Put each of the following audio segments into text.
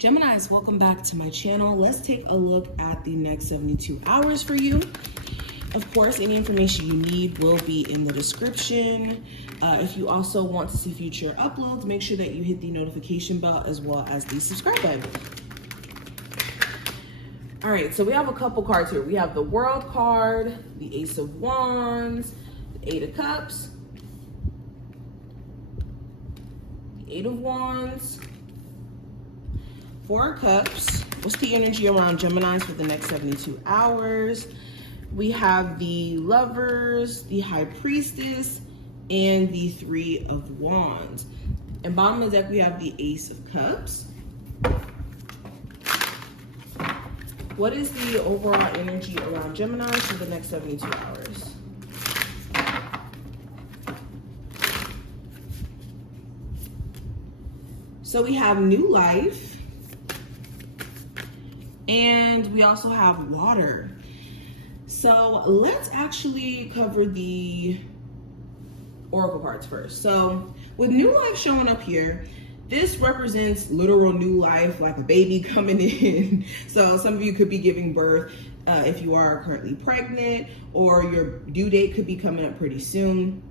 Geminis, welcome back to my channel. Let's take a look at the next 72 hours for you. Of course, any information you need will be in the description. If you also want to see future uploads, make sure that you hit the notification bell as well as the subscribe button. All right, so we have a couple cards here. We have the World card, the Ace of Wands, the Eight of Cups, the Eight of Wands, Four of Cups. What's the energy around Geminis for the next 72 hours? We have the Lovers, the High Priestess, and the Three of Wands. And bottom of the deck, we have the Ace of Cups. What is the overall energy around Geminis for the next 72 hours? So we have new life. And we also have water. So let's actually cover the oracle cards first. So with new life showing up here, this represents literal new life, like a baby coming in. So some of you could be giving birth if you are currently pregnant, or your due date could be coming up pretty soon.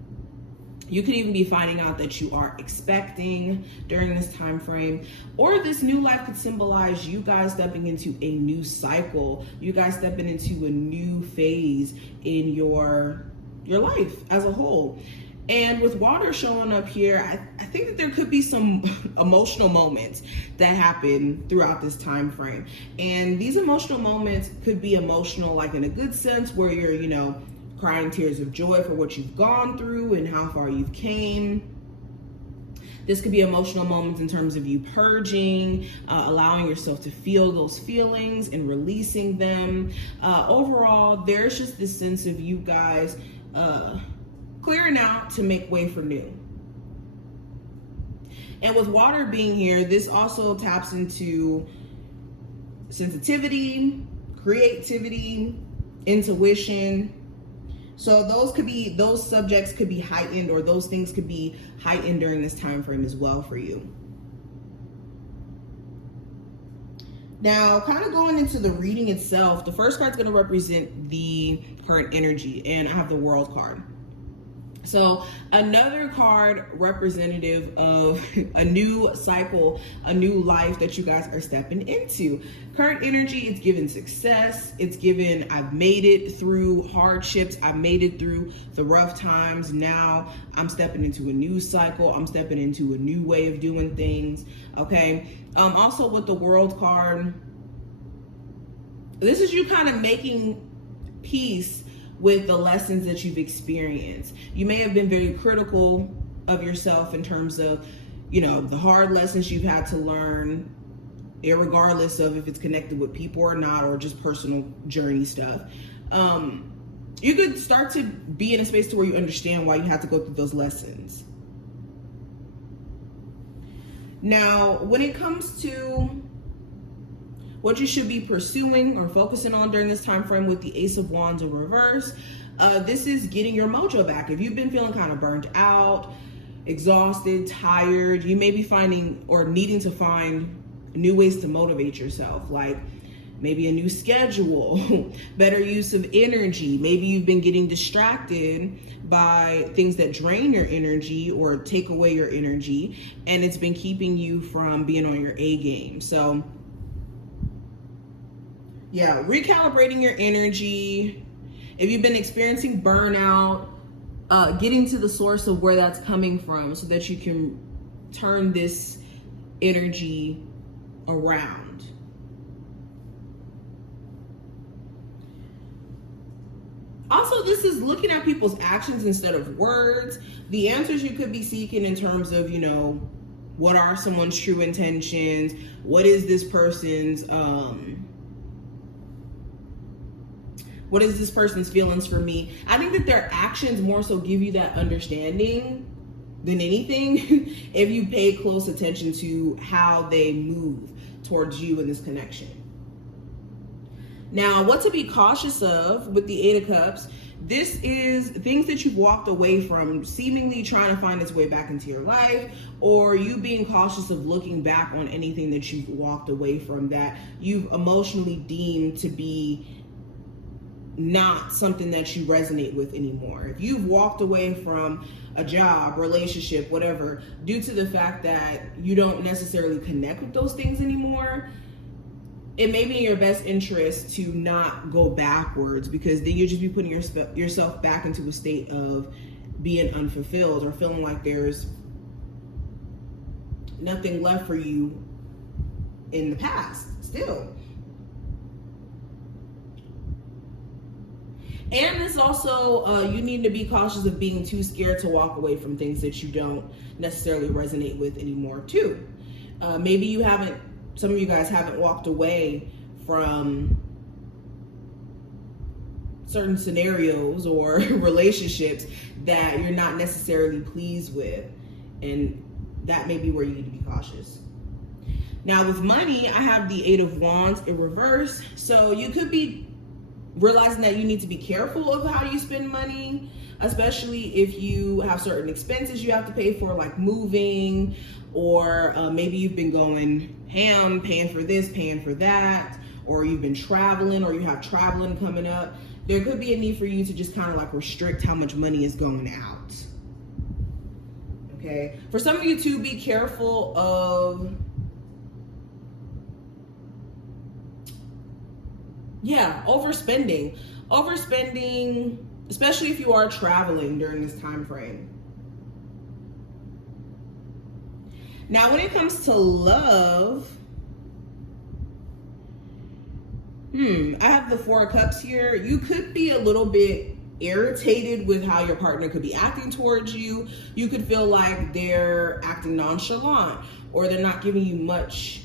You could even be finding out that you are expecting during this time frame, or this new life could symbolize you guys stepping into a new cycle, you guys stepping into a new phase in your life as a whole. And with water showing up here, I think that there could be some emotional moments that happen throughout this time frame. And these emotional moments could be emotional, like in a good sense, where you're, crying tears of joy for what you've gone through and how far you've came. This could be emotional moments in terms of you purging, allowing yourself to feel those feelings and releasing them. Overall, there's just this sense of you guys clearing out to make way for new. And with water being here, this also taps into sensitivity, creativity, intuition. So those subjects could be heightened, or those things could be heightened during this time frame as well for you. Now, kind of going into the reading itself, the first card is going to represent the current energy, and I have the World card. So another card representative of a new cycle, a new life that you guys are stepping into. Current energy, it's given success. It's given, I've made it through hardships. I've made it through the rough times. Now I'm stepping into a new cycle. I'm stepping into a new way of doing things. Okay. Also with the World card, this is you kind of making peace with the lessons that you've experienced. You may have been very critical of yourself in terms of, the hard lessons you've had to learn, irregardless of if it's connected with people or not, or just personal journey stuff. You could start to be in a space to where you understand why you had to go through those lessons. Now, when it comes to what you should be pursuing or focusing on during this time frame with the Ace of Wands in reverse, this is getting your mojo back. If you've been feeling kind of burnt out, exhausted, tired, you may be finding or needing to find new ways to motivate yourself, like maybe a new schedule, better use of energy. Maybe you've been getting distracted by things that drain your energy or take away your energy, and it's been keeping you from being on your A game. So yeah, recalibrating your energy. If you've been experiencing burnout, getting to the source of where that's coming from so that you can turn this energy around. Also, this is looking at people's actions instead of words. The answers you could be seeking in terms of, what are someone's true intentions? What is this person's feelings for me? I think that their actions more so give you that understanding than anything if you pay close attention to how they move towards you in this connection. Now, what to be cautious of with the Eight of Cups, This is things that you've walked away from, seemingly trying to find its way back into your life, or you being cautious of looking back on anything that you've walked away from that you've emotionally deemed to be not something that you resonate with anymore. If you've walked away from a job, relationship, whatever, due to the fact that you don't necessarily connect with those things anymore, it may be in your best interest to not go backwards, because then you'll just be putting yourself back into a state of being unfulfilled or feeling like there's nothing left for you in the past still. And it's also, you need to be cautious of being too scared to walk away from things that you don't necessarily resonate with anymore too. Maybe you haven't, some of you guys haven't walked away from certain scenarios or relationships that you're not necessarily pleased with. And that may be where you need to be cautious. Now with money, I have the Eight of Wands in reverse. So you could be realizing that you need to be careful of how you spend money, especially if you have certain expenses you have to pay for, like moving, or maybe you've been going ham, paying for this, paying for that, or you've been traveling, or you have traveling coming up. There could be a need for you to just kind of like restrict how much money is going out. Okay, for some of you too, be careful of overspending, especially if you are traveling during this time frame. Now, when it comes to love, I have the Four of Cups here. You could be a little bit irritated with how your partner could be acting towards you. You could feel like they're acting nonchalant, or they're not giving you much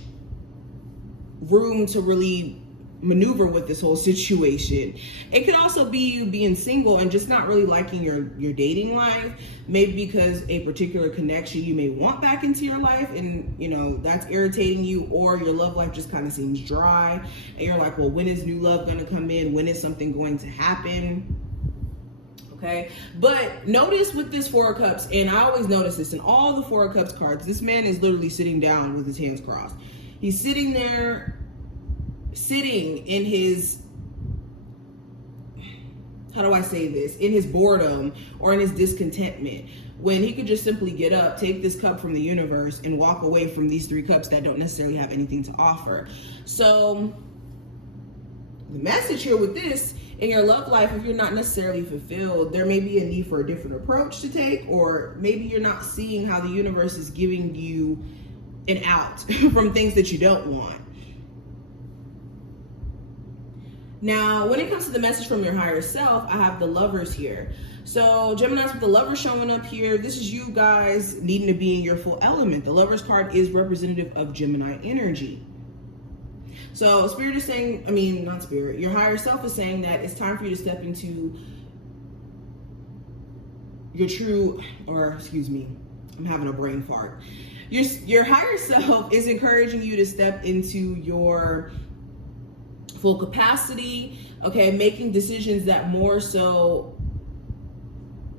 room to really maneuver with this whole situation. It could also be you being single and just not really liking your dating life, maybe because a particular connection you may want back into your life, and you know that's irritating you, or your love life just kind of seems dry and you're like, well, when is new love going to come in? When is something going to happen? Okay, but notice with this Four of Cups, and I always notice this in all the Four of Cups cards, this man is literally sitting down with his hands crossed. He's sitting there, sitting in his, how do I say this, in his boredom or in his discontentment, when he could just simply get up, take this cup from the universe, and walk away from these three cups that don't necessarily have anything to offer. So the message here with this, in your love life, if you're not necessarily fulfilled, there may be a need for a different approach to take, or maybe you're not seeing how the universe is giving you an out from things that you don't want. Now, when it comes to the message from your higher self, I have the Lovers here. So Geminis, with the Lovers showing up here, this is you guys needing to be in your full element. The Lovers card is representative of Gemini energy. So Spirit is saying, not Spirit, your higher self is saying that it's time for you to step into your true, or excuse me, I'm having a brain fart. Your higher self is encouraging you to step into your full capacity, okay, making decisions that more so,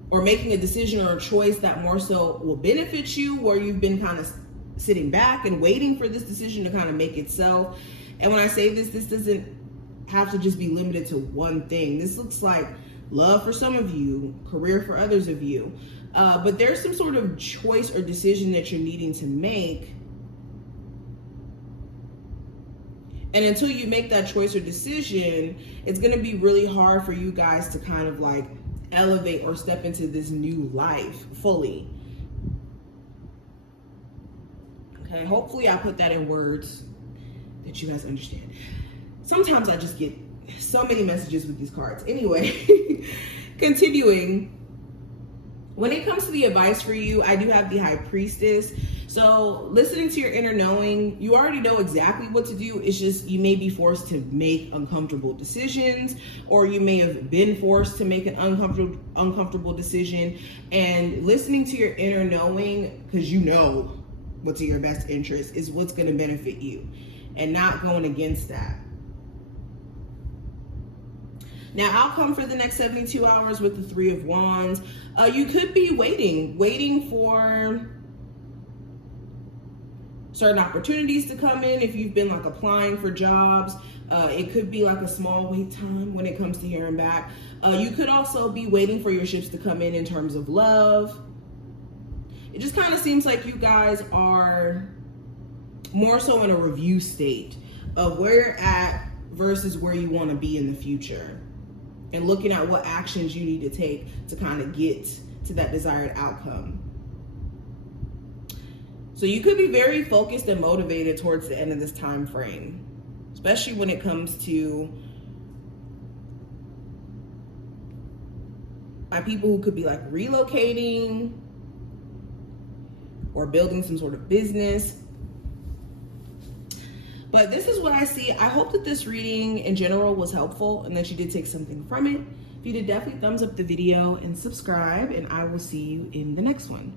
or making a decision or a choice that more so will benefit you, where you've been kind of sitting back and waiting for this decision to kind of make itself. And when I say this doesn't have to just be limited to one thing. This looks like love for some of you, career for others of you, but there's some sort of choice or decision that you're needing to make. And until you make that choice or decision, it's going to be really hard for you guys to kind of like elevate or step into this new life fully. Okay, hopefully I put that in words that you guys understand. Sometimes I just get so many messages with these cards. Anyway, continuing. When it comes to the advice for you, I do have the High Priestess. So listening to your inner knowing, you already know exactly what to do. It's just you may be forced to make uncomfortable decisions, or you may have been forced to make an uncomfortable decision. And listening to your inner knowing, because you know what's in your best interest, is what's going to benefit you, and not going against that. Now, outcome for the next 72 hours with the Three of Wands. You could be waiting for certain opportunities to come in. If you've been like applying for jobs, it could be like a small wait time when it comes to hearing back. You could also be waiting for your ships to come in terms of love. It just kind of seems like you guys are more so in a review state of where you're at versus where you want to be in the future, and looking at what actions you need to take to kind of get to that desired outcome. So you could be very focused and motivated towards the end of this time frame, especially when it comes to people who could be like relocating or building some sort of business. But this is what I see. I hope that this reading in general was helpful and that you did take something from it. If you did, definitely thumbs up the video and subscribe, and I will see you in the next one.